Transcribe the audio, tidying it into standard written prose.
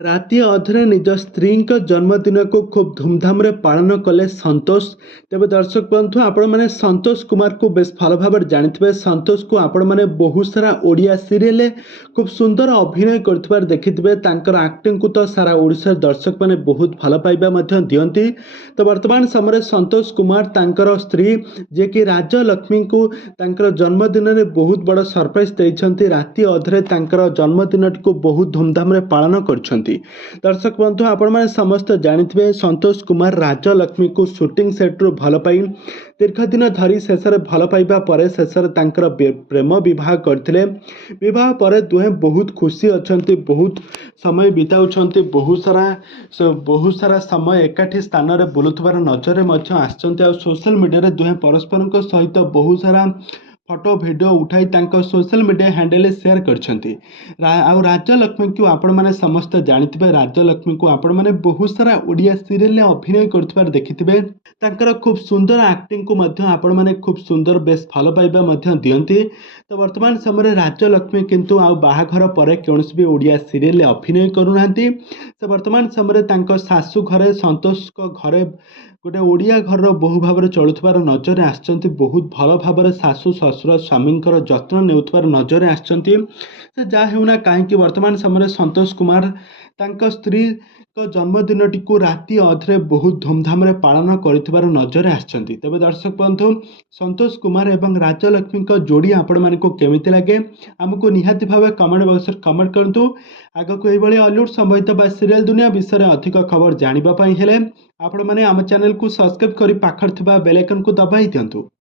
राति अधरे निज स्त्री जन्मदिन को खूब धूमधाम रे पालन कले संतोष। तेज दर्शक बंधु आपण मैंने संतोष कुमार को बेस भल भाव जानते संतोष को आपण मैंने बहुत सारा ओडिया सीरियल खूब सुंदर अभिनय कर देखिथे। एक्टिंग को तो सारा ओडिशा दर्शक मैंने बहुत भल पाइबा दियंती। तो वर्तमान समय संतोष कुमार तांकर स्त्री जे कि राजलक्ष्मी को तांकर जन्मदिन में बहुत बड़ सरप्राइज देइछंती। राति अधरे तांकर जन्मदिन को बहुत धूमधाम रे पालन कर। दर्शक बंधु आपण मैंने समस्त जानते संतोष कुमार राजलक्ष्मी को शूटिंग सेट्रु भल पाई दीर्घ दिन धरी शेष भल पाइबा पर शेष प्रेम विवाह करते। विवाह पर दुहे बहुत खुशी अच्छा, बहुत समय बिताउछंती, बहुत सारा समय एकाठी स्थान में बुलुथबार नजर में आसछंती। सोशल मीडिया दुहे परस्पर सहित बहुत सारा फोटो वीडियो उठाई सोशल मीडिया हैंडल शेयर करछंती। राजलक्ष्मी को आपण मैंने समस्त जानते राजलक्ष्मी को आपण मैंने बहुत सारा ओडिया सीरियल अभिनय कर देखिथे। तांकर खूब सुंदर एक्टिंग को मध्य आपण मैंने खूब सुंदर बेस भल पाइबा दियंती। तो वर्तमान समय राजलक्ष्मी किंतु आ बाहाघर पर कौन भी ओडिया सीरियल अभिनय करूना। से वर्तमान समय तांको सासू घरे संतोष को घरे गोटे ओडिया घर बहु भाव चलुवार नजर आसचंती। बहुत भल भाव सासू ससुर स्वामी जत्न नेउथबार नजर आसचंती। से जहाँ होना कहीं वर्तमान समय संतोष कुमार तांको स्त्री को जन्मदिन टी राति अधरे बहुत धूमधाम रे पालन कर नजर आसचंती। तेज दर्शक बंधु संतोष कुमार एवं राजलक्ष्मी को जोड़ी आपण मानक केमिति लगे आमको निहाती भाव कमेंट बॉक्स में कमेंट करंतु। आग को यह हॉलीवुड संबंधित बा सीरियल दुनिया विषय में अधिक खबर जानिबा पई हेले आपण माने आम चैनल को सब्सक्राइब करी पाखर थिबा बेल आइकन को दबाई दियंतु।